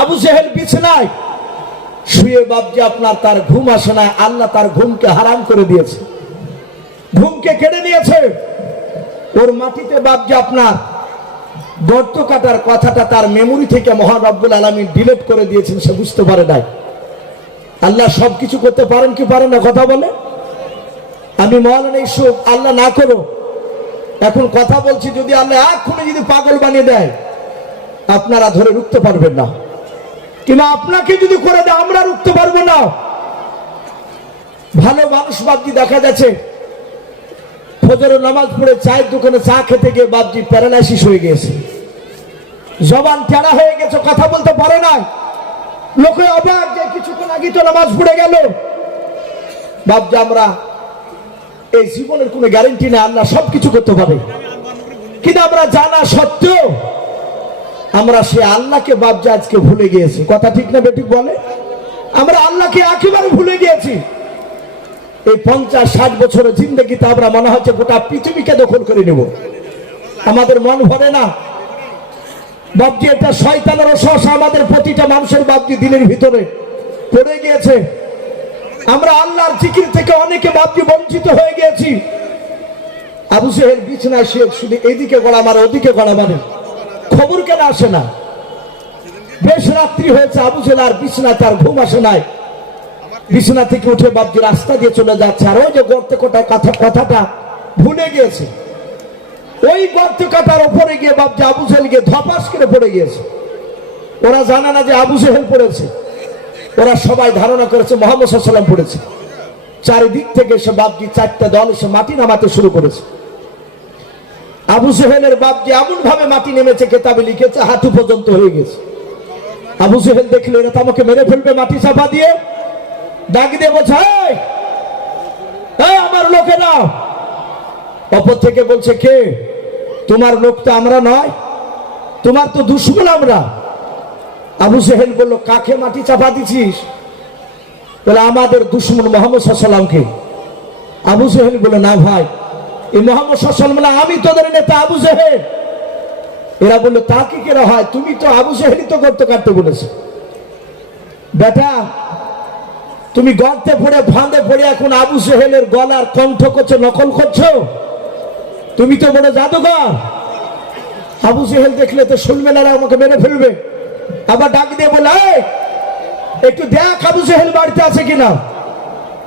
আবু জেহেল শুয়ে আপনার তার ঘুম আসে না, আল্লাহ তার ঘুমকে হারাম করে দিয়েছে। ঘুমকে কেড়ে নিয়েছে। ওর মাটিতে বাবজি আপনার গর্ত কাটার কথাটা তার মেমোরি থেকে মহান আলমী ডিলেট করে দিয়েছেন, সে বুঝতে পারে নাই। আল্লাহ সবকিছু করতে পারেন কি পারেন না, কথা বলে? আমি মহান এই আল্লাহ না করো এখন কথা বলছি, যদি আল্লাহ এক্ষুনি যদি পাগল বানিয়ে দেয়, আপনারা ধরে রুখতে পারবেন না। কিংবা আপনাকে যদি করে দেয়, আমরা রুখতে পারব না। ভালো মানুষ বাবজি দেখা যাচ্ছে ফজরের নামাজ পড়ে চায়ের দোকানে চা খেতে গিয়ে বাবজি প্যারালাইসিস হয়ে গেছে জবান টেরা হয়ে গেছে, কথা বলতে পারে না। লোকে অবাক যে কিছুক্ষণ আগে তো নামাজ পড়ে গেল। বাবজি আমরা এই জীবনের কোনো গ্যারেন্টি নেই, আল্লাহ সবকিছু করতে পারে। কিন্তু আমরা জানা সত্ত্বেও আমরা সে আল্লাহকে বাবজা আজকে ভুলে গিয়েছি। কথা ঠিক না বেটি বলে? আমরা আল্লাহকে একেবারে ভুলে গিয়েছি। এই পঞ্চাশ, ষাট বছরের জিন্দগিতে আমরা মনে হচ্ছে গোটা পৃথিবীকে দখল করে নেব। আমাদের মন ভরে না। বাবজি এটা শয়তানের রসস আমাদের প্রতিটা মানুষের বাবজি দিনের ভিতরে পড়ে গিয়েছে। আমরা আল্লাহর জিকির থেকে অনেকে বাবজি বঞ্চিত হয়ে গিয়েছি। আবু সেহের বিছনায় শুয়ে শুধু এদিকে গড়া মারে, ওদিকে গড়া মারে। খবর কেন আসে না? বেশ রাত্রি হয়েছে, আবু জেলার বিছনা তার ঘুম আসে নাই। বিছনা থেকে উঠে বাবজি রাস্তা দিয়ে চলে যাচ্ছে, আর ওই যে গর্তে কোটা কথা কথাটা ভুলে গিয়েছে। ওই গর্ত কাটার উপরে গিয়ে বাবজি আবু জেহেল গিয়ে ধপাস করে পড়ে গিয়েছে। ওরা জানে না যে আবু জেহেল পড়েছে। ওরা সবাই ধারণা করেছে মোহাম্মদ পড়েছে। চারিদিক থেকে সে বাবজি চারটা দল এসে মাটি নামাতে শুরু করেছে। আবু সেহেলের বাপজি এমন ভাবে মাটি নেমেছে কেতাবে লিখেছে হাঁটু পর্যন্ত হয়ে গেছে। আবু সেহেল দেখল এরা তো আমাকে মেরে ফেলবে মাটি চাপা দিয়ে। ডাক দিয়ে বলছে "এই, এই আমার লোকেরা অপর থেকে বলছে কে? তোমার লোক তো আমরা নয় তোমার তো দুশ্মন আমরা। আবু সেহেল বলল, কাকে মাটি চাপা দিছিস? বলে, আমাদের দুশ্মন মোহাম্মদ সাল্লামকে আবু সেহেল বলে না ভাই, এই মোহাম্মদ সাল্লাম আমি তোদের নেতা আবু সেহেল এরা বলল তা কি কেরা হয় তুমি তো আবু জেহেলই তো গর্ত কাটতে বলেছ। বেটা, তুমি গর্তে পড়ে ফাঁদে পড়ে এখন আবু সেহেলের গলার কণ্ঠ করছ, নকল করছ? তুমি তো বড় জাদুঘর। আবু সেহেল দেখলে তো শুনবে না আমাকে মেরে ফেলবে। আবার ডাক দিয়ে বলে একটু দেখ আবু জেহেল বাড়িতে আছে কিনা?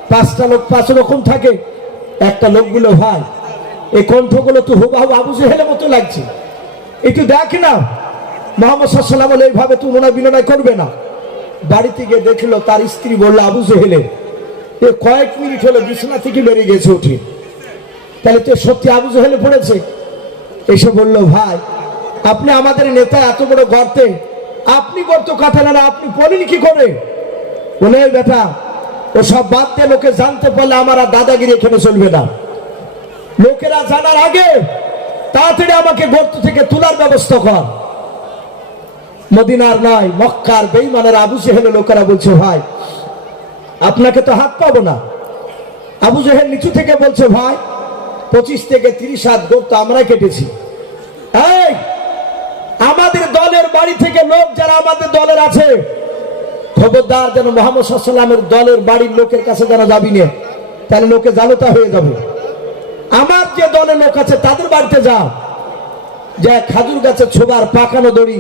পাঁচটা লোক, পাঁচ রকম থাকে। একটা লোক লোকগুলো ভাই এই কণ্ঠগুলো তো হুবাহু আবু জেহেলের মতো লাগছে। একটু দেখ না। মোহাম্মদ সাল্লাম বলে, এইভাবে তুলনা বিনয় করবে না। বাড়িতে গিয়ে দেখল, তার স্ত্রী বলল, আবু জেহেলে, এ কয়েক মিনিট হলো বিছানা থেকে বেরিয়ে গেছে উঠে। তাহলে তো সত্যি আবু জেহেলে পড়েছে? এসে বলল, ভাই, আপনি আমাদের নেতা এত বড় গর্তে আপনি গর্ত কাটালেন আপনি বলেন কি করে? বলে, "এই বেটা ও সব বাদ দিয়ে লোকে জানতে পারলে আমার আর দাদাগিরি এখানে চলবে না। লোকেরা জানার আগে তাড়াতাড়ি আমাকে গর্ত থেকে তোলার ব্যবস্থা কর। মদিনার নয়, মক্কার বেইমানের আবু জেহেল লোকেরা বলছে, ভাই, আপনাকে তো হাত পাবো না। আবু জেহেল নিচু থেকে বলছে, ভাই, পঁচিশ থেকে তিরিশ হাত গর্ত আমরা কেটেছি। আমাদের বাড়ি থেকে লোক যারা আমাদের দলের আছে, খবরদার যেন মোহাম্মদ সাল্লামের দলের বাড়ির লোকের কাছে যেন যাবি না, তাহলে লোকে জালতা হয়ে যাবে। আমার যে দলের লোক আছে, তাদের বাড়িতে যা। যে খাজুর গাছে ছোবার পাকানো দড়ি,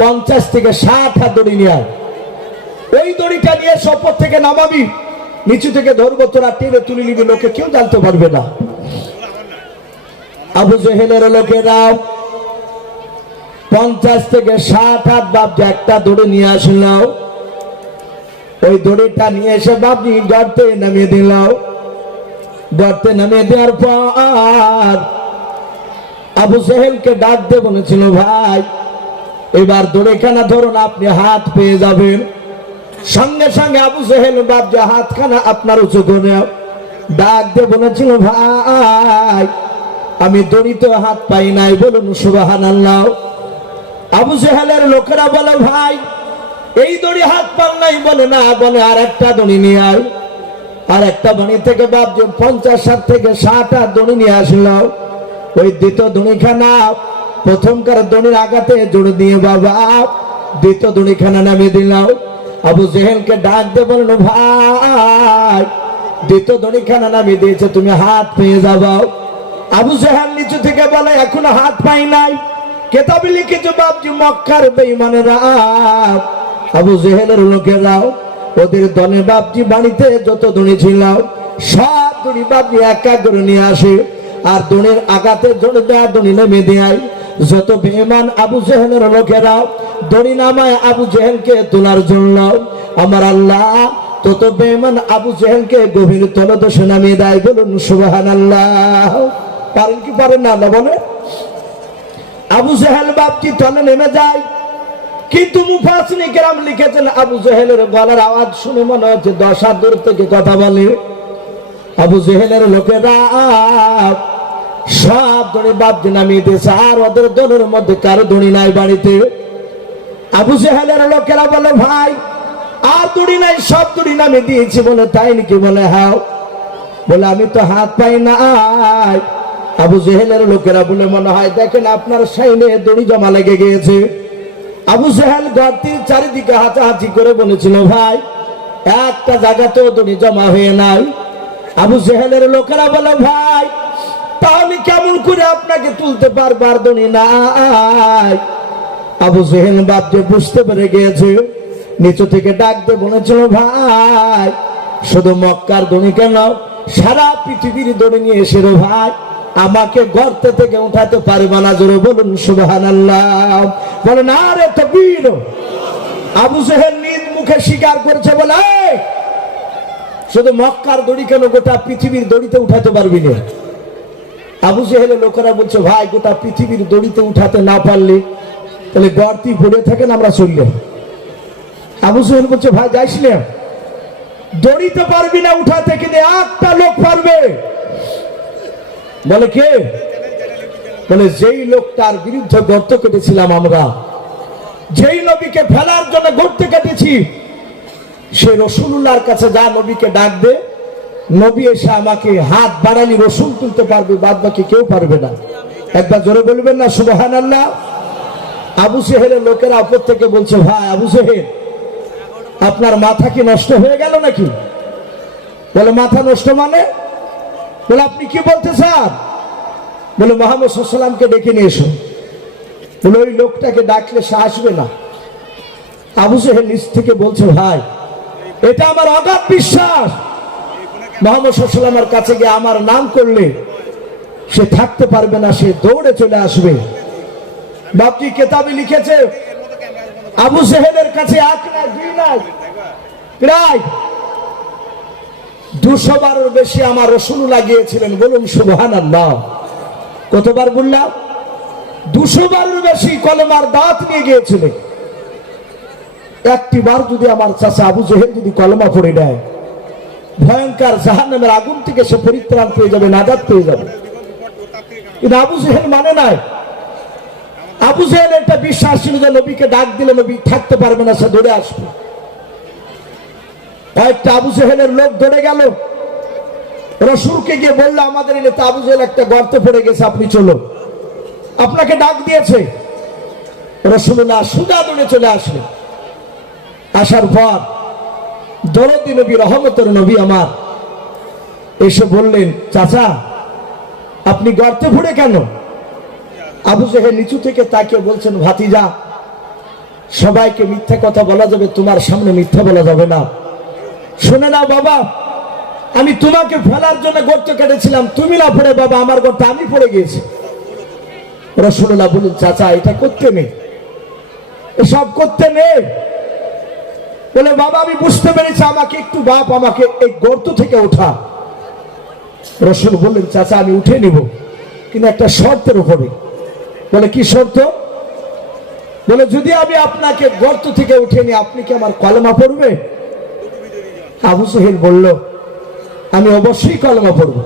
পঞ্চাশ থেকে ষাট হাত দড়ি নিয়ে। ওই দড়িটা নিয়ে সপর থেকে নামাবি, নিচু থেকে ধরবো, তোরা টেনে তুলে নিবি, লোকে কেউ জানতে পারবে না। আবু জহেলের লোকেরা পঞ্চাশ থেকে ষাট হাত যে একটা দড়ি নিয়ে আসলাম। ওই দড়িটা নিয়ে এসে বাপনি গর্তে নামিয়ে দিল গর্তে নামিয়ে দেওয়ার পর আবু সেহেলকে ডাক দিয়ে বলেছিল, ভাই, এবার দড়িখানা ধরুন, আপনি হাত পেয়ে যাবেন। সঙ্গে সঙ্গে আবু সেহেল বাপ যে হাতখানা আপনার উঁচু করে ডাক দিয়ে বলেছিল, ভাই, আমি দড়িতে হাত পাই নাই, বলুন সুবাহান আল্লাহ আবু সেহেলের লোকেরা বলে, ভাই, এই দড়ি হাত পান নাই, বলে, না, বলে আর একটা দড়ি নিয়ে আয়। আর একটা দড়ি থেকে বাপজন পঞ্চাশ ষাট থেকে ষাট আর দড়ি নিয়ে আসলো। ওই দ্বিতীয় দড়িখানা প্রথমকার দড়ির আঘাতে জোড় দিয়ে, বাবা, দ্বিতীয় দড়িখানা নামিয়ে দিলাম। আবু জেহেলকে ডাক দিয়ে বলল ভাই, দ্বিতীয় দড়িখানা নামিয়ে দিয়েছে, তুমি হাত পেয়ে যাবাও আবু জেহাল নিচু থেকে বলে, এখনও হাত পাই নাই। কেতাবে লিখেছে বাপজি মক্কার বেইমানেরা আবু জেহেলের লোকেরাও ওদের দলে বাপজি বাড়িতে যত দড়ি ছিল, সব দড়ি বাপজি এক করে নিয়ে আসে। আর দড়ির আঘাতে জড়ে দেয়া দড়ি নেমে দেয় যত বেমান আবু জেহেলের লোকেরা দড়ি নামায় আবু জেহেলকে তোলার জন্য। আমার আল্লাহ তত বেমান আবু জেহেলকে গভীর তলদশে নামিয়ে দেয় বলুন সুবাহান আল্লাহ পারেন কি পারেন না আল্লাহ বলে আবু জেহেল বাপটি তলে নেমে যায়। কিন্তু মুফাসিনী কেরাম লিখেছেন, আবু জেহেলের গলার আওয়াজ শুনে মনে হচ্ছে দশ দূর থেকে কথা বলে। আবু জেহেলের লোকেরা সব দড়ি বাপটি নামিয়ে দিয়েছে, আর ওদের দলের মধ্যে কারও দড়ি নাই বাড়িতে। আবু জেহেলের লোকেরা বলে, ভাই, আর দড়ি নাই, সব দড়ি নামিয়ে দিয়েছি বলে তাই নাকি বলে হ্যাঁ বলে, আমি তো হাত পাই না আবু জেহেলের লোকেরা বলে, মনে হয় দেখেন আপনার সাইনে দড়ি জমা লেগে গিয়েছে। আবু জেহেল গর্তির চারিদিকে হাঁচাহাঁচি করে বলেছিল, ভাই, একটা জায়গাতেও দড়ি জমা হয়ে নাই। আবু জেহেলের লোকেরা বলে, ভাই তাহলে কেমন করে আপনাকে তুলতে পারবার দড়ি নাই? আবু জেহেল বাপ যে বুঝতে পেরে গিয়েছে, নিচু থেকে ডাকতে বলেছিল, ভাই, শুধু মক্কার দড়ি কেন? সারা পৃথিবীর দড়ি নিয়ে এসে ভাই। আমাকে গর্ত থেকে উঠাতে পারবে না। জোরে বলুন সুবাহান আল্লাহ না রে তো আবু জেহেল নিজ মুখে স্বীকার করেছে বলে। শুধু মক্কার দড়ি কেন গোটা পৃথিবীর দড়িতে উঠাতে পারবি না? আবু জেহেলের লোকেরা বলছে, ভাই, গোটা পৃথিবীর দড়িতে উঠাতে না পারলে তাহলে গর্তি পড়ে থাকেন আমরা চললে। আবু জেহেল বলছে, ভাই না। দড়িতে পারবি না উঠাতে, কিন্তু একটা লোক পারবে। বলে কে? বলে, যেই লোকটার বিরুদ্ধে গর্ত কেটেছিলাম আমরা, যেই নবীকে ফেলার জন্য গর্ত কেটেছি, সে রসুল্লাহর কাছে যা নবীকে ডাক দে, নবী এসে আমাকে হাত বাড়ালি, রসুল তুলতে পারবে বাদ বাকি কেউ পারবে না। একবার জোরে বলবেন না সুবহান আল্লাহ আবু সেহেলের লোকেরা অপর থেকে বলছে, ভাই, আবু সেহেল, আপনার মাথা কি নষ্ট হয়ে গেল নাকি? বলে, মাথা নষ্ট মানে বলে, আপনি কি বলতে চান? বলে, মোহাম্মদ সাল্লামকে ডেকে নিয়ে এসো। বলে, ওই লোকটাকে ডাকলে সে আসবে না। আবু সেহেল নিচ থেকে বলছে, ভাই, এটা আমার অগাধ বিশ্বাস। মোহাম্মদ সাল্লামের কাছে গিয়ে আমার নাম করলে সে থাকতে পারবে না, সে দৌড়ে চলে আসবে। বাপজি কেতাবে লিখেছে, আবু সেহেদের কাছে এক নাই দুই নাই। প্রায় দুশো বারের বেশি আমার রসুল লাগিয়েছিলেন। বলুন সুবহান আল্লাহ কতবার বললাম? দুশো বারের বেশি কলমার দাঁত নিয়ে গিয়েছিলেন। একটি বার যদি আমার চাষা আবু জেহেল যদি কলমা পড়ে দেয় ভয়ঙ্কর জাহান্নামের আগুন থেকে সে পরিত্রাণ পেয়ে যাবে নাজাদ পেয়ে যাবে। কিন্তু আবু জেহেল মানে নাই। আবু জেহেল একটা বিশ্বাস ছিল যে নবীকে ডাক দিলে নবী থাকতে পারবে না, সে দৌড়ে আসবে। কয়েকটা আবু জেহেলের লোক ধরে গেল। রসুলকে গিয়ে বলল, আমাদের এলে তো আবু জেহেল একটা গর্তে পড়ে গেছে, আপনি চলো আপনাকে ডাক দিয়েছে। রসুল্লাহ সুদা দৌড়ে চলে আসলো আসার পর দরদি নবী, রহমতের নবী আমার এসে বললেন, চাচা, আপনি গর্তে পড়ে কেন? আবু জেহেল নিচু থেকে তাকিয়ে বলছেন, ভাতিজা, সবাইকে মিথ্যা কথা বলা যাবে, তোমার সামনে মিথ্যা বলা যাবে না। শুনে না বাবা, আমি তোমাকে ফেলার জন্য গর্ত কেটেছিলাম। তুমি না পড়ে বাবা, আমার গর্তে আমি পড়ে গিয়েছি। রসুল্লাহ বলুন, চাচা, এটা করতে নেই। এসব করতে নেই। বলে, বাবা, আমি বুঝতে পেরেছি, আমাকে একটু বাপ, আমাকে এই গর্ত থেকে ওঠা। রসুল বললেন, চাচা, আমি উঠে নিব, কিন্তু একটা শর্তের উপরে। বলে, কি শর্ত? বলে, যদি আমি আপনাকে গর্ত থেকে উঠে নি আপনি কি আমার কলমা পড়বে? আবু সোহেল বলল, আমি অবশ্যই কলমা পড়ব।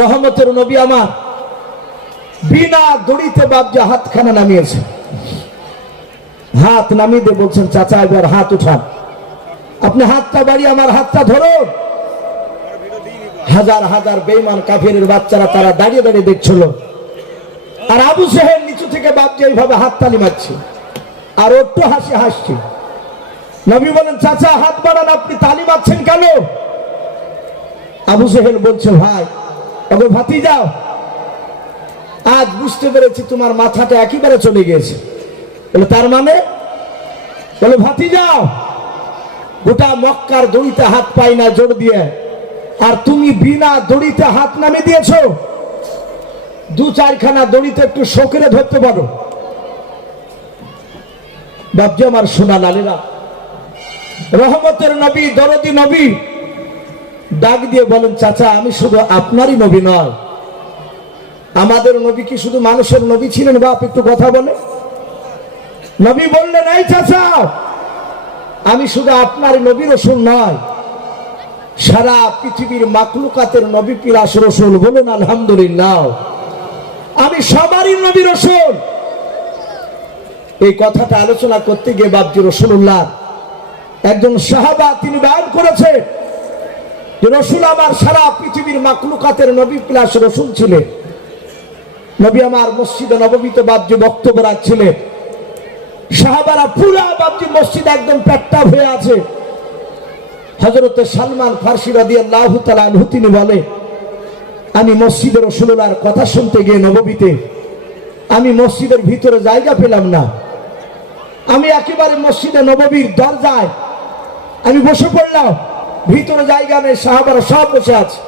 রহমতের নবী আমার বিনা দড়িতে বাবজা হাতখানা নামিয়েছে। হাত নামিয়ে দিয়ে বলছেন, চাচা, এবার হাত উঠান। আপনি হাতটা বাড়িয়ে আমার হাতটা ধরো হাজার হাজার বেইমান কাফিরের বাচ্চারা তারা দাঁড়িয়ে দাঁড়িয়ে দেখছিল। আর আবু সাহেব নিচু থেকে বাপজি এইভাবে হাত তালি মারছে। আর একটু হাসি হাসছে। নবী বলেন, চাচা, হাত বাড়ান, আপনি তালি মারছেন কেন? আবু সেহেল বলছে ভাই ওকে ভাতি যাও আজ বুঝতে পেরেছি তোমার মাথাটা একেবারে চলে গেছে বলে, তার মানে? বলে ভাতি যাও গোটা মক্কার দড়িতে হাত পাই না, জোর দিয়ে। আর তুমি বিনা দড়িতে হাত নামে দিয়েছ। দু চারখানা দড়িতে একটু শোকরে ধরতে পারো। বাবজি আমার সোনা লালেরা রহমতের নবী, দরদি নবী। ডাক দিয়ে বলেন, চাচা, আমি শুধু আপনারই নবী নয়। আমাদের নবী কি শুধু মানুষের নবী ছিলেন বাপ একটু কথা বলে নবী বললেন, এই চাচা, আমি শুধু আপনার নবী রসুল নয়। সারা পৃথিবীর মাকলুকাতের নবী পিরাস রসুল বলুন, আলহামদুলিল্লাহ। আমি সবারই নবী রসুল। এই কথাটা আলোচনা করতে গিয়ে বাবজি রসুল্লাহ একজন সাহাবা তিনি বয়ান করেছে যে রসুল আমার সারা পৃথিবীর মাকলুকাতের নবী প্লাস রসুল ছিলেন। নবী আমার মসজিদে নবমীতে বাবজি বক্তব্য রাখছিলেন। সাহাবারা পুরা বাবজি মসজিদ একদম প্যাট্টা হয়ে আছে। হজরতে সালমান ফার্সি রাদি তিনি বলে আমি মসজিদের রসুলার কথা শুনতে গিয়ে নবমীতে আমি মসজিদের ভিতরে জায়গা পেলাম না। আমি একেবারে মসজিদে নববীর দরজায় আমি বসে পড়লাম, ভিতরে জায়গা নেই, সাহাবারা সব বসে আছে।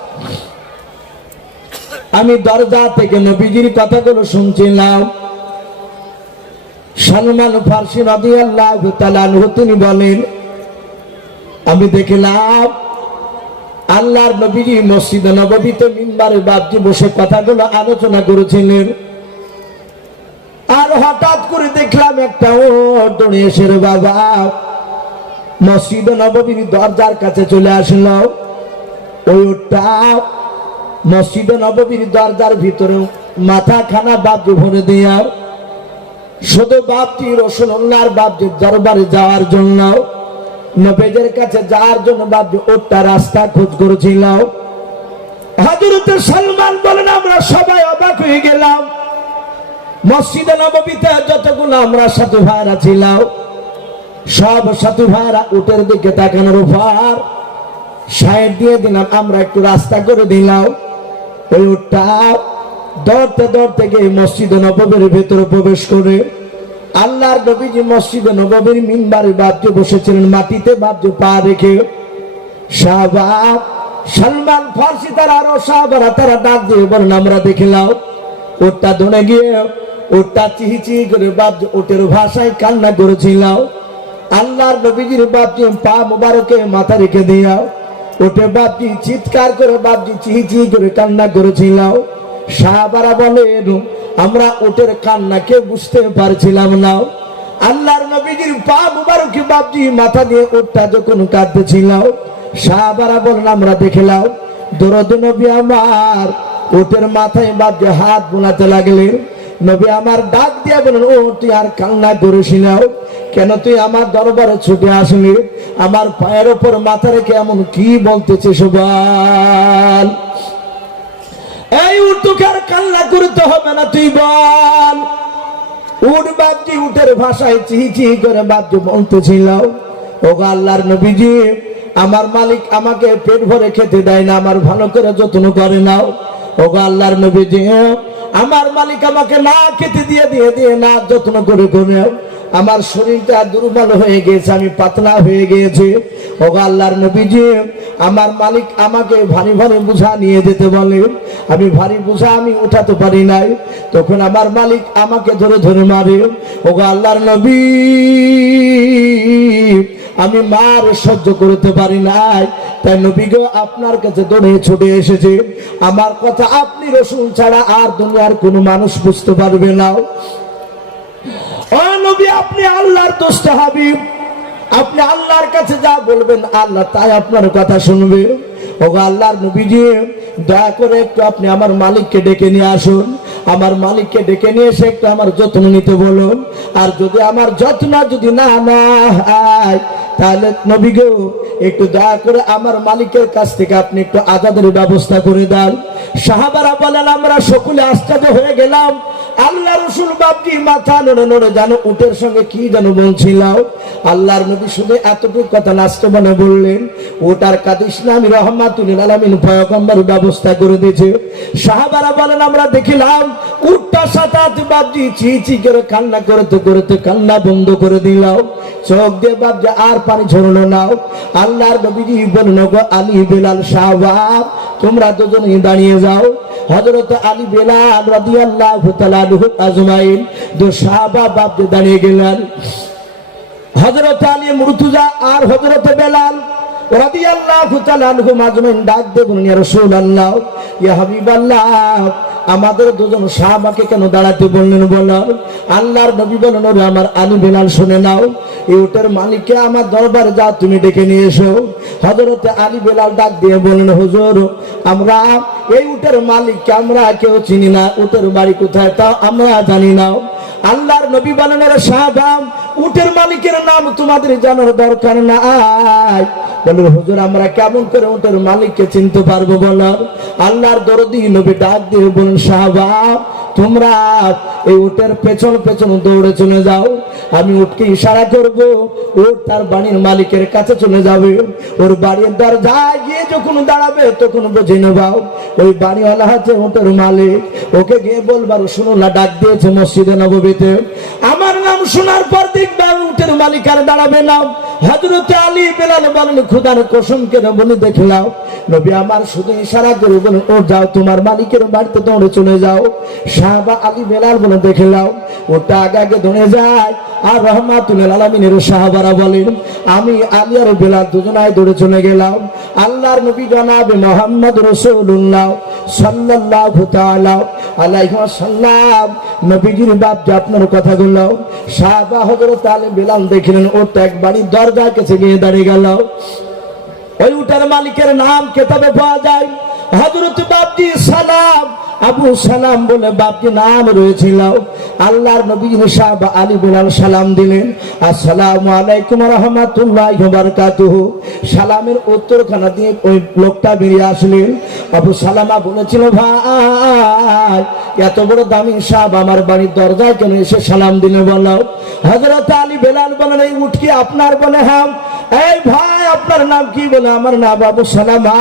আমি দরজা থেকে নবীজির কথাগুলো শুনছিলাম। সালমান ফার্সি নদী আল্লাহ তিনি বলেন, আমি দেখলাম, আল্লাহর নবীজি মসজিদ নববীতে মিম্বারে বাপজি বসে কথাগুলো আলোচনা করেছিলেন। আর হঠাৎ করে দেখলাম একটা ও দৌড়ে বাবা। মসজিদ নববীর দরজার কাছে চলে আসলো। ওই ওটা মসজিদ নববীর দরজার ভিতরে মাথা খানা বাপজি ভরে দিয়া। শুধু বাপটি রসুল্লাহর বাপজির দরবারে যাওয়ার জন্য নবেজের কাছে যাওয়ার জন্য বাপজি ওটা রাস্তা খোঁজ করেছিল। হাজরতে সালমান বলেন, আমরা সবাই অবাক হয়ে গেলাম। মসজিদে নবমীতে যতগুলো আমরা সাথে ভাইরা ছিলাম সব সাথী ভাইরা উটের দিকে তাকানোর উপর সাইড দিয়ে দিলাম, আমরা একটু রাস্তা করে দিলাম। ওই উটটা দৌড়তে দৌড়তে গিয়ে মসজিদে নবমীর ভেতরে প্রবেশ করে। আল্লাহর নবীজি মসজিদে নবমীর মিনবারে বাদ্য বসেছিলেন, মাটিতে বাদ্য পা রেখে। শাহবাগ সালমান, ফার্সি তারা, আরও শাহবারা তারা ডাক দিয়ে বলেন, আমরা দেখলাম ওটা দৌড়ে গিয়ে ওটা চিহি চিহি করে বাপ ওটের ভাষায় কান্না করেছিল। আল্লাহর নবীজির বাপজি পা মুবারকে মাথা রেখে দিয়া ওটে বাপজি চিৎকার করে বাপজি চিহি চিহি করে কান্না করেছিল সাহাবারা বলেন আমরা ওটের কান্নাকে বুঝতে পারছিলাম না। আল্লাহর নবীজির পা মুবারকে বাপজি মাথা দিয়ে ওটটা যখন কাঁদতেছিল সাহাবারা বলেন আমরা দেখলাম দরদ নবী আমার ওটের মাথায় বাপজি হাত বোনাতে লাগলেন। নবী আমার ডাক দিয়া বলেন ও তুই আর কান্না নাও কেন তুই আমার দরবারে ছুটে আসলি? আমার পায়ের ওপর মাথা রেখে এমন কি বলতেছে সুবাল এই উঠুকে আর কান্না করতে হবে না তুই বল। উঠ বাপজি উঠের ভাষায় চিহি চিহি করে বাপজি বলতেছিল। ও আল্লাহর নবীজি, আমার মালিক আমাকে পেট ভরে খেতে দেয় না, আমার ভালো করে যত্ন করে নাও। ও আল্লাহর নবীজি, আমার মালিক আমাকে না খেতে দিয়ে দিয়ে দিয়ে না যত্ন করে করে আমার শরীরটা দুর্বল হয়ে গিয়েছে আমি পাতলা হয়ে গিয়েছে ও আল্লাহর নবীজি, আমার মালিক আমাকে ভারী ভারী বোঝা নিয়ে যেতে বলে। আমি ভারী বোঝা আমি উঠাতে পারি নাই। তখন আমার মালিক আমাকে ধরে ধরে মারে ও আল্লাহর নবী, আমি মার সহ্য করতে পারি নাই। তাই নবী গো, আপনার কাছে দৌড়ে ছুটে এসেছে। আমার কথা আপনি রসুন ছাড়া আর দুনিয়ার কোনো মানুষ বুঝতে পারবে না। নবী, আপনি আল্লাহর দোস্ত হাবিব। আপনি আল্লাহর কাছে যা বলবেন, আল্লাহ তাই আপনার কথা শুনবে। ও আল্লাহর নবীজি, দয়া করে একটু আপনি আমার মালিককে ডেকে নিয়ে আসুন। আমার মালিককে ডেকে নিয়ে এসে একটু আমার যত্ন নিতে বলুন। আর যদি আমার যত্ন যদি না না হয় তাহলে নবী গো, একটু দয়া করে আমার মালিকের কাছ থেকে আপনি একটু আজাদের ব্যবস্থা করে দেন। সাহাবারা বলেন, আমরা সকলে আশ্চর্য হয়ে গেলাম। আল্লাহ রসুল বাপজি মাথা নড়ে নড়ে জানো, উটের সঙ্গে কি যেন বলছিল আল্লাহর নবী শুধু এতটুকু কথা লাস্ট মানে বললেন ওটার কাদিস না রহমাতুল আলমিন ভয়কম্বর ব্যবস্থা করে দিয়েছে। সাহাবারা বলেন, আমরা দেখিলাম, উটটা সাতাত বাপজি চি চি করে কান্না করতে করতে কান্না বন্ধ করে দিলাম। চোখ দিয়ে বাপজি, আর পানি ঝরলো নাও আল্লাহর নবীজি বলেন আলী বেলাল শাহবাব তোমরা দুজনেই দাঁড়িয়ে যাও। হজরত আলী বেলাল রাদিয়াল্লাহু তাআলা আনহু আজমাইন দু সাহাবা বাপ দিয়ে দাঁড়িয়ে গেলেন। হজরত আলী মুরতুজা আর হজরত বেলাল রাদিয়াল্লাহু তাআলা আনহু আজমাইন ডাক দেবেন, ইয়া রাসূলুল্লাহ, ইয়া হাবিবাল্লাহ আমাদের দুজন সাহাবাকে কেন দাঁড়াতে বললেন বলার আল্লাহর নবী বলেন, ওরে আমার আলী বেলাল, শুনে নাও। এই উটের মালিককে আমার দরবারে যা তুমি ডেকে নিয়ে এসো। হজরতে আলী বেলাল ডাক দিয়ে বললেন, হুজুর, আমরা এই উটের মালিককে আমরা কেউ চিনি না। উটের বাড়ি কোথায় তা আমরা জানি না। আল্লাহর নবী বলেন সাহাবাম, উটের মালিকের নাম তোমাদের জানার দরকার নাই। বলেন, হুজুর, আমরা কেমন করে ওটার মালিককে চিনতে পারব বলার? আল্লাহর দরদি নবী ডাক দিয়ে বলেন সাহাবাম তোমরা এই উটের পেছন পেছন দৌড়ে চলে যাও। আমি উটকে ইশারা করব, উট তার বাড়ির মালিকের কাছে চলে যাবে। ওর বাড়ির দরজায় গিয়ে যখন দাঁড়াবে, তখন বুঝে নেবাও ওই বাড়িওয়ালা হচ্ছে উটের মালিক। ওকে গিয়ে বলবার শুনো না ডাক দিয়েছে মসজিদে নবীতে আমার নাম শোনার পর দেখবে উটের মালিক আর দাঁড়াবে না। হজরতে আলী বেলাল বলেন, খুদার কসম কেন বলে দেখলাম নবী আমার শুধু ইশারা করে বলেন, ও যাও, তোমার মালিকের বাড়িতে দৌড়ে চলে যাও। সাহাবা আলী বেলাল বলে দেখলাম ওটা আগে আগে দৌড়ে যায়। আর রহমাতুল আলমিনের সাহাবারা বলেন, আমি আলী আর বেলাল দুজনায় দৌড়ে চলে গেলাম। আল্লাহর নবী জনাবে মোহাম্মদ রসুল্লাহ সাল্লাহ আলাইহি সাল্লাম নবীজির বাপ যে আপনার কথাগুলো সাহাবা হজরত আলী বেলাল দেখলেন, ওটা এক বাড়ির দরজার কাছে গিয়ে দাঁড়িয়ে গেল। ওই উটার মালিকের নাম কেতাবে পাওয়া যায়। হজরত বাপজি সালাম, আবু সালাম বলে বাপজি নাম রয়েছিল। আল্লাহর নবী সাহেব আলী বেলাল সালাম দিলেন, আসসালামু আলাইকুম রহমাতুল্লাহ বারকাতুহু। সালামের উত্তরখানা দিয়ে ওই লোকটা বেরিয়ে আসলেন। আবু সালামা বলেছিল, ভাই, এত বড় দামি সাহেব আমার বাড়ির দরজায় কেন এসে সালাম দিলে বলো? হজরত আলী বেলাল বলেন এই উঠকি আপনার বলে হ্যাঁ এই ভাই, আপনার নাম কি বলে? আমার না বাবু সালামা।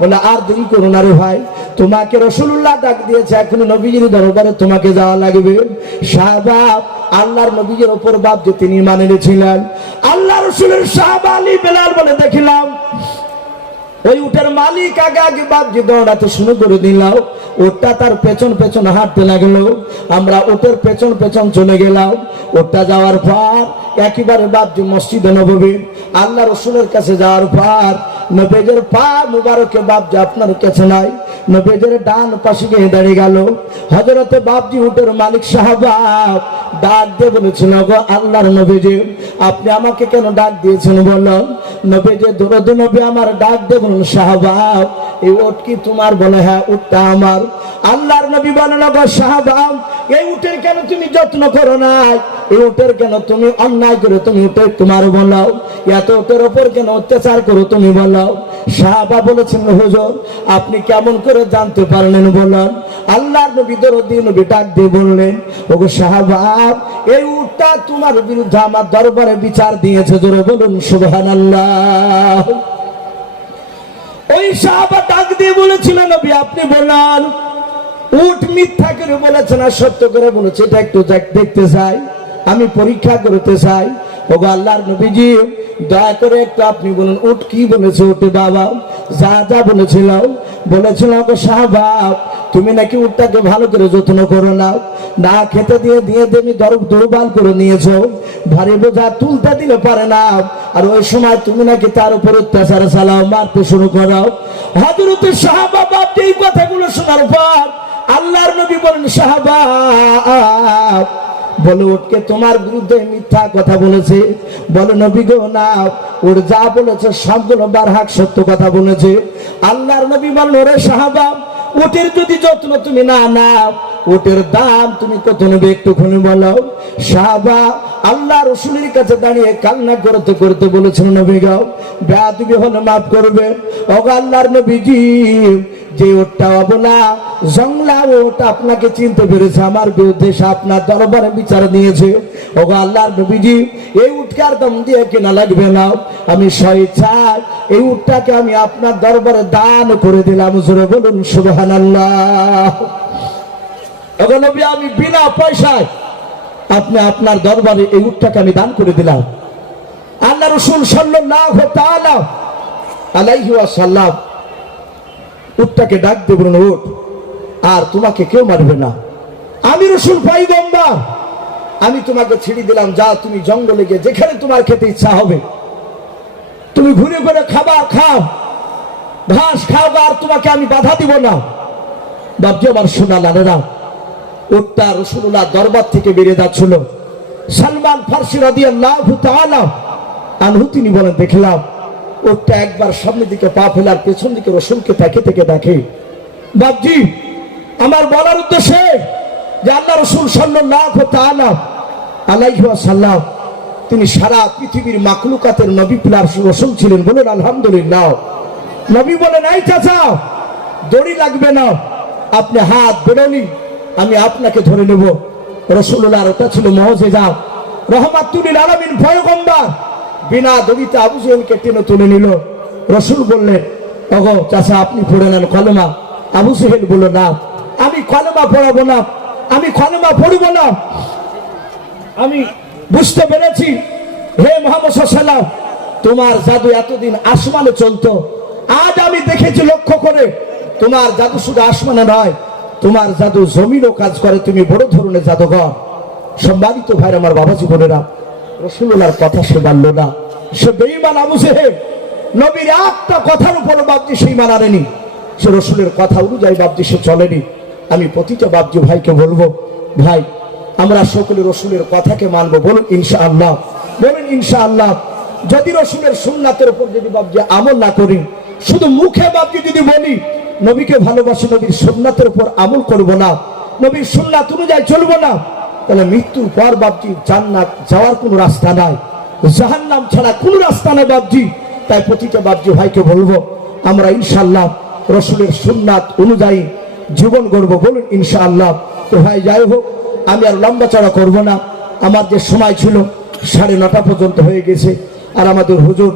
বলে, আর দেরি করো না রে ভাই। তোমাকে রসুল্লাহ ডাক দিয়েছে এখন নবীজির দরবারে তোমাকে যাওয়া লাগবে। শাহবাব, আল্লাহর নবীজির ওপর বাপ যে তিনি মানে ছিলেন আল্লাহ রসুলের শাহবা আলী বেলাল বলে, দেখিলাম ওই উটের মালিক আগে আগে যে দৌড়াতে শুরু করে দিলাম ওটা তার পেছন পেছন হাঁটতে লাগল। আমরা ওটের পেছন পেছন চলে গেলাম। ওটা যাওয়ার পর একেবারে যে মসজিদে নবী আল্লাহ রসুলের কাছে যাওয়ার পর নবেজের পা মুবারকে যে আপনার কাছে নাই। নবেজের ডান পাশে গিয়ে দাঁড়িয়ে গেল। হজরতে বাপজি উটের মালিক সাহাবাব ডাক দিয়ে বলেছিল গো আল্লাহর নবীজি, আপনি আমাকে কেন ডাক দিয়েছেন বলো? নবীজি, দরদ নবী আমার ডাক দিয়ে বলুন সাহাবাব এই উট কি তোমার? বলে হ্যাঁ উটটা আমার। আল্লাহর নবী বলেন গো সাহাবাব এই উটের কেন তুমি যত্ন করো নাই? এই উটের কেন তুমি অন্যায় করে তুমি উটের তোমার বলাও? এত উটের ওপর কেন অত্যাচার করো তুমি বলাও? সাহাবা বলেছেন, হুজুর, আপনি কেমন করে জানতে পারলেন বলেন? আল্লাহর নবী দরদি নবী ডাক দিয়ে বললেন, ওগো সাহাবাব এই উটটা তোমার বিরুদ্ধে আমার দরবারে বিচার দিয়েছে, জোরে বলুন, সুবহানাল্লাহ। ওই সাহাবা ডাক দিয়ে বলেছিল নবী, আপনি বলেন উট মিথ্যা করে বলেছে না সত্য করে বলেছে, এটা একটু দেখ- দেখতে চাই, আমি পরীক্ষা করতে চাই। ওগো আল্লাহর নবীজি, দয়া করে একটু আপনি বলুন, উট কি বলেছে উঠে বাবা? যা যা বলেছিল বলেছিল, ওগো সাহাবাব তুমি নাকি উটটাকে ভালো করে যত্ন করো না। না খেতে দিয়ে দিয়ে তুমি দরব দুর্বল করে নিয়েছো। ভারী বোঝা তুলতে দিলে পারে না। আর ওই সময় তুমি নাকি তার উপর অত্যাচার চালাও, মারতে শুরু করো হজরতের সাহাবা বাপ এই কথাগুলো শোনার পর আল্লাহর নবী বলেন, সাহাবা, বলে উঠকে তোমার বিরুদ্ধে মিথ্যা কথা বলেছে। বলে নবী গো, না, ওর যা বলেছে সবগুলো বারহাক সত্য কথা বলেছে। আল্লাহর নবী বলেন, ওরে সাহাবা, ওটের যদি যত্ন তুমি না নাও, ওটের দাম তুমি কত নেবে একটুখানি বলো। সাহাবা, আল্লাহ রসুলের কাছে দাঁড়িয়ে কান্না করতে করতে বলেছেন নবী গাও বেয়াদবি হলে মাফ করবে। অগ আল্লাহর নবীজি যে ওটা অবলা, জংলা ওটা আপনাকে চিনতে পেরেছে, আমার বিরুদ্ধে আপনার দরবারে বিচার নিয়েছে ও আল্লাহর নবীজি, এই উটকার দম দিয়ে কেনা লাগবে না। আমি স্বেচ্ছায় এই উটটাকে আমি আপনার দরবারে দান করে দিলাম, জোরে বলুন সুবহান আল্লাহ নবী, আমি বিনা পয়সায় আপনি আপনার দরবারে এই উটটাকে আমি দান করে দিলাম। আল্লাহ রসুল তাআলা আলাইহি ওয়াসাল্লাম উটটাকে ডাক দেব না উঠ, আর তোমাকে কেউ মারবে না। আমি রসুন রসুল পাইগম্বার আমি তোমাকে ছেড়ে দিলাম, যা তুমি জঙ্গলে গিয়ে যেখানে তোমার খেতে ইচ্ছা হবে। তুমি ঘুরে ঘুরে খাবার খাও, ঘাস খাও, আর তোমাকে আমি বাধা দিব না। বাবজি আমার সোনা লালেরা উটটা রসুল্লাহ দরবার থেকে বেরিয়ে যাচ্ছিল। সালমান ফার্সি রাদি আল্লাহ আনহু তিনি বলেন, দেখলাম উটটা একবার সামনের দিকে পা ফেলার পেছন দিকে রসুলকে তাকে থেকে দেখে। বাবজি আমার বলার উদ্দেশ্যে যে আল্লাহ রসুল সাল্লাহ আলাইহি সাল্লাম তিনি সারা পৃথিবীর মাকলুকাতের নবী প্লার রসুল ছিলেন বলেন আলহামদুলিল্লাহ। নবী বলেন এই চাচা, দড়ি লাগবে না। আপনি হাত বেরোনি আমি আপনাকে ধরে নেব। রসুল্লাহ ওটা ছিল মহজেজা। রহমাতুল আলমিন ভয়গম্বার বিনা দড়িতে আবু জেহেলকে টেনে তুলে নিল। রসুল বললেন, ওগো চাচা, আপনি পড়ে নেন কলমা। আবু জেহেল বলল, না, আমি কলমা পড়াবো না, আমি কলমা পড়ব না। আমি বুঝতে পেরেছি, হে মোহাম্মদ তোমার জাদু এতদিন আসমানে চলতো। আজ আমি দেখেছি লক্ষ্য করে, তোমার জাদু শুধু আসমানে নয়, তোমার জাদু জমিনও কাজ করে। তুমি বড় ধরনের জাদুঘর। সম্মানিত ভাই আমার বাবা জীবনেরা রসুল্লাহর কথা সে মানল না। সে বেইমান আবু সাহেব নবীর একটা কথার উপর বাবজি সেই মানারেনি সে রসুলের কথা অনুযায়ী বাবজি সে চলেনি আমি প্রতিটা বাবজি ভাইকে বলব, ভাই, আমরা সকলে রসুলের কথাকে মানবো, বলুন ইনশা আল্লাহ বলুন ইনশা আল্লাহ যদি রসুলের সুন্নাতের উপর যদি বাবজি আমল না করি, শুধু মুখে বাবজি যদি বলি, নবীকে ভালোবাসি, নবীর সুন্নাতের উপর আমল করব না, নবীর সুন্নাত অনুযায়ী চলবো না তাহলে মৃত্যুর পর বাবজি জান্নাত যাওয়ার কোনো রাস্তা নাই। জাহান্নাম ছাড়া কোনো রাস্তা নাই বাবজি তাই প্রতিটা বাবজি ভাইকে বলব, আমরা ইনশাল্লাহ রসুলের সুন্নাত অনুযায়ী জীবন গড়ব বলুন ইনশাআল্লাহ। তো ভাই, যাই হোক, আমি আর লম্বা চড়া করব না। আমার যে সময় ছিল, সাড়ে নটা পর্যন্ত হয়ে গেছে। আর আমাদের হুজুর